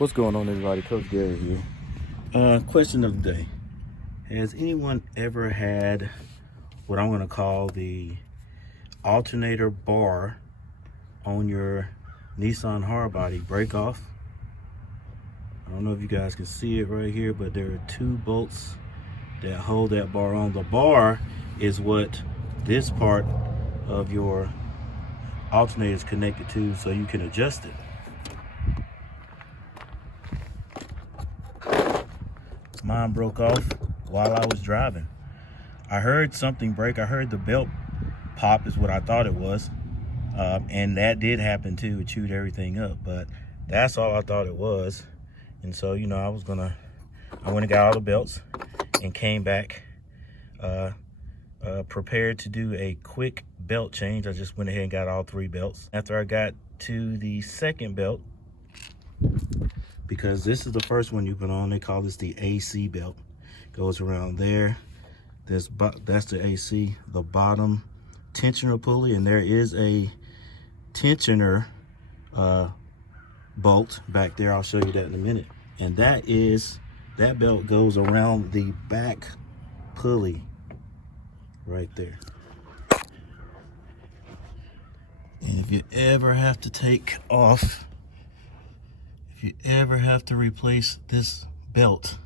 What's going on, everybody? Coach Gary here. Question of the day. Has anyone ever had what I'm going to call the alternator bar on your Nissan Hardbody break off? I don't know if you guys can see it right here, but there are two bolts that hold that bar on. The bar is what this part of your alternator is connected to, so you can adjust it. Mine broke off while I was driving. I heard something break. I heard the belt pop is what I thought it was. And that did happen too. It chewed everything up, but that's all I thought it was. And so, you know, I went and got all the belts and came back prepared to do a quick belt change. I just went ahead and got all three belts. After I got to the second belt, because this is the first one you put on, they call this the AC belt. Goes around there. That's the AC, the bottom tensioner pulley, and there is a tensioner bolt back there. I'll show you that in a minute. And that belt goes around the back pulley right there. And if you ever have to take off, if you ever have to replace this belt,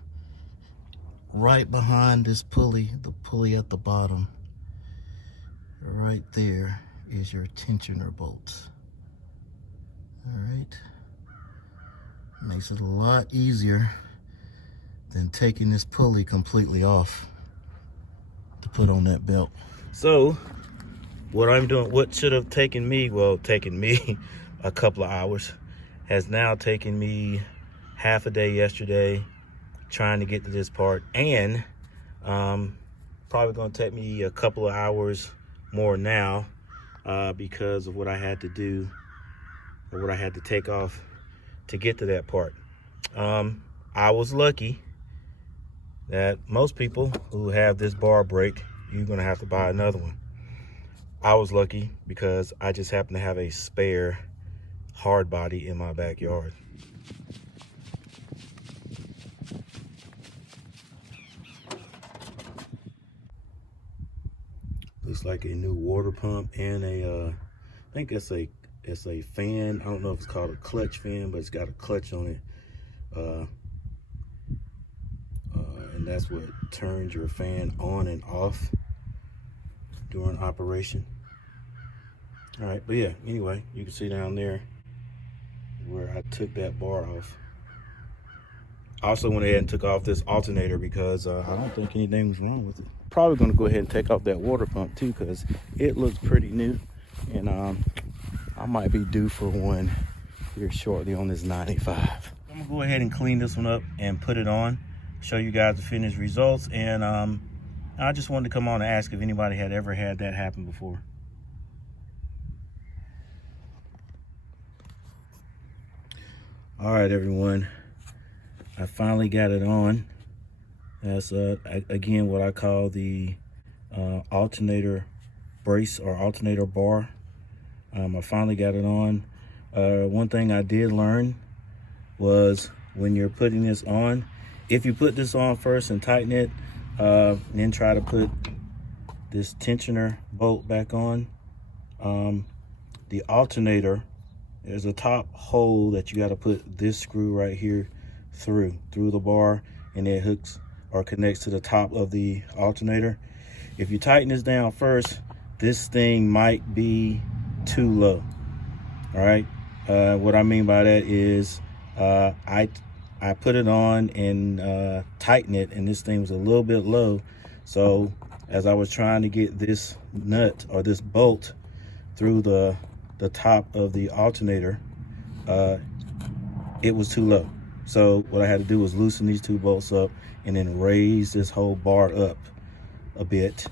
right behind this pulley, the pulley at the bottom, right there is your tensioner bolt. All right, makes it a lot easier than taking this pulley completely off to put on that belt. So what I'm doing, what should have taken me a couple of hours, has now taken me half a day yesterday trying to get to this part, and probably going to take me a couple of hours more now because of what I had to do, or what I had to take off to get to that part. I was lucky that most people who have this bar break, you're going to have to buy another one. I was lucky because I just happen to have a spare hard body in my backyard. Looks like a new water pump and I think it's a fan. I don't know if it's called a clutch fan, but it's got a clutch on it. And that's what turns your fan on and off during operation. All right, but yeah, anyway, you can see down there where I took that bar off. I also went ahead and took off this alternator because I don't think anything was wrong with it. Probably going to go ahead and take off that water pump too, because it looks pretty new, and I might be due for one here shortly on this 95. I'm gonna go ahead and clean this one up and put it on, show you guys the finished results, and I just wanted to come on and ask if anybody had ever had that happen before. All right, everyone, I finally got it on. That's again what I call the alternator brace or alternator bar. I finally got it on. One thing I did learn was when you're putting this on, if you put this on first and tighten it, then try to put this tensioner bolt back on, the alternator, there's a top hole that you got to put this screw right here through the bar, and it hooks or connects to the top of the alternator. If you tighten this down first, this thing might be too low. All right, what I mean by that is I put it on and tighten it, and this thing was a little bit low. So as I was trying to get this nut or this bolt through the top of the alternator, it was too low. So what I had to do was loosen these two bolts up and then raise this whole bar up a bit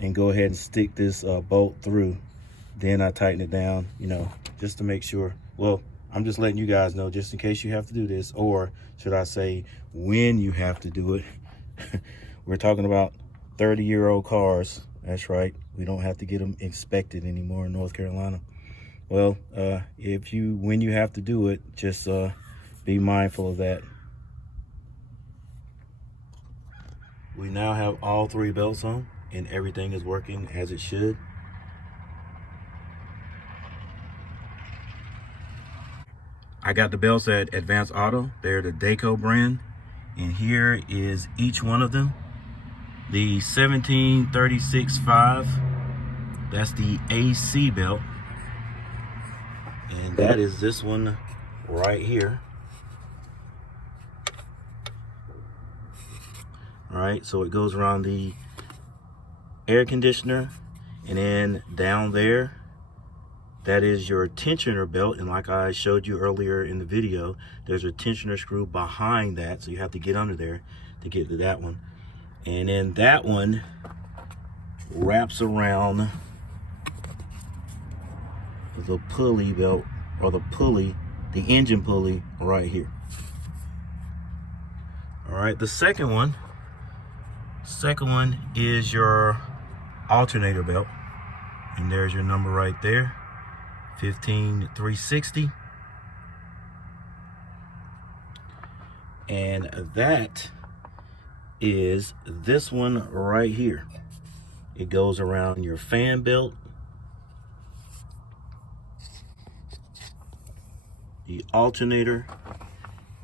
and go ahead and stick this bolt through. Then I tighten it down, you know, just to make sure. Well, I'm just letting you guys know, just in case you have to do this, or should I say when you have to do it. We're talking about 30-year-old cars. That's right, we don't have to get them inspected anymore in North Carolina. Well, when you have to do it, just be mindful of that. We now have all 3 belts on and everything is working as it should. I got the belts at Advanced Auto. They're the Dayco brand. And here is each one of them. The 1736.5, that's the AC belt. And that is this one right here. All right, so it goes around the air conditioner, and then down there, that is your tensioner belt. And like I showed you earlier in the video, there's a tensioner screw behind that, so you have to get under there to get to that one. And then that one wraps around the pulley belt, or the pulley, the engine pulley right here. All right, the second one is your alternator belt, and there's your number right there, 15360. And that is this one right here. It goes around your fan belt, the alternator,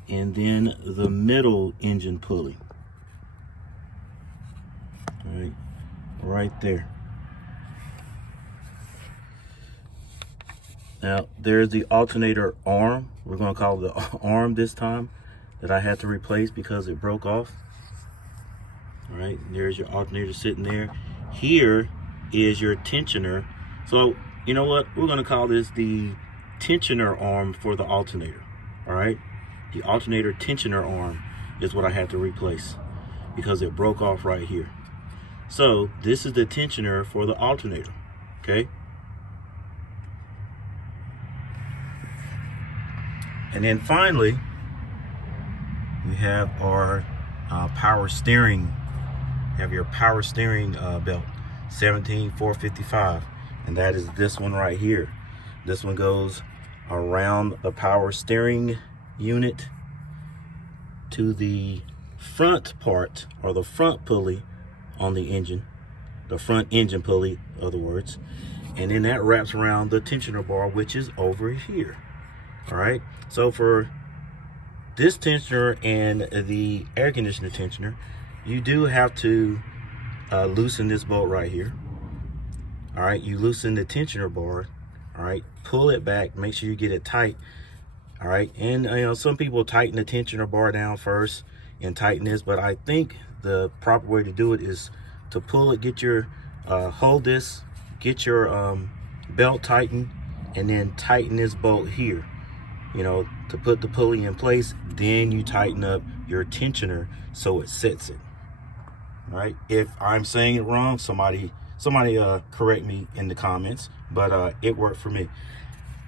and then the middle engine pulley. All right, right there. Now there's the alternator arm. We're going to call it the arm this time, that I had to replace because it broke off. All right, there's your alternator sitting there. Here is your tensioner. So you know what, we're going to call this the tensioner arm for the alternator. All right, the alternator tensioner arm is what I had to replace because it broke off right here. So this is the tensioner for the alternator. Okay, and then finally we have our power steering. You have your power steering belt, 17455, and that is this one right here. This one goes around the power steering unit to the front part, or the front pulley on the engine, the front engine pulley, in other words, and then that wraps around the tensioner bar, which is over here. All right, so for this tensioner and the air conditioner tensioner, you do have to loosen this bolt right here. All right, you loosen the tensioner bar. All right, pull it back, make sure you get it tight. All right, and you know, some people tighten the tensioner bar down first and tighten this, but I think the proper way to do it is to pull it, get your hold this, get your belt tightened, and then tighten this bolt here, you know, to put the pulley in place. Then you tighten up your tensioner so it sets it. All right, if I'm saying it wrong, somebody correct me in the comments, but it worked for me.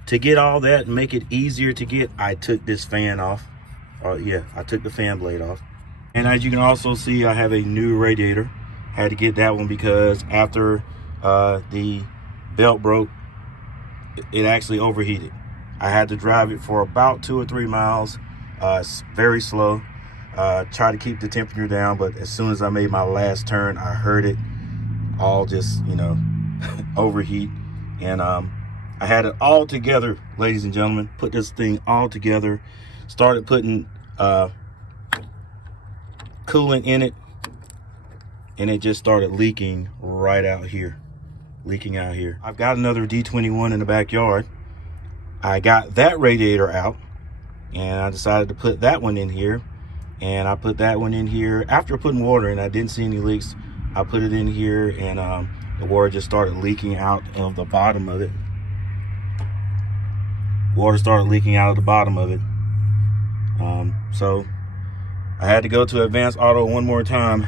To get all that and make it easier to get, I took this fan off. Yeah, I took the fan blade off. And as you can also see, I have a new radiator. Had to get that one because after the belt broke, it actually overheated. I had to drive it for about 2 or 3 miles, very slow. Try to keep the temperature down, but as soon as I made my last turn, I heard it all just, you know, overheat. And I had it all together, ladies and gentlemen, put this thing all together, started putting coolant in it, and it just started leaking right out here, leaking out here. I've got another D21 in the backyard. I got that radiator out, and I decided to put that one in here. And I put that one in here after putting water in. I didn't see any leaks. I put it in here, and the water just started leaking out of the bottom of it. Water started leaking out of the bottom of it. So I had to go to Advanced Auto one more time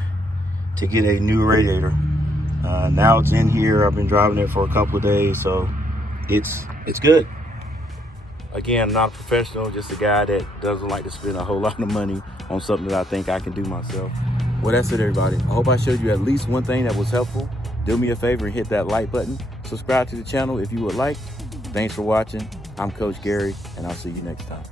to get a new radiator. Now it's in here. I've been driving it for a couple of days, so it's good. Again, I'm not a professional, just a guy that doesn't like to spend a whole lot of money on something that I think I can do myself. Well, that's it, everybody. I hope I showed you at least one thing that was helpful. Do me a favor and hit that like button. Subscribe to the channel if you would like. Thanks for watching. I'm Coach Gary, and I'll see you next time.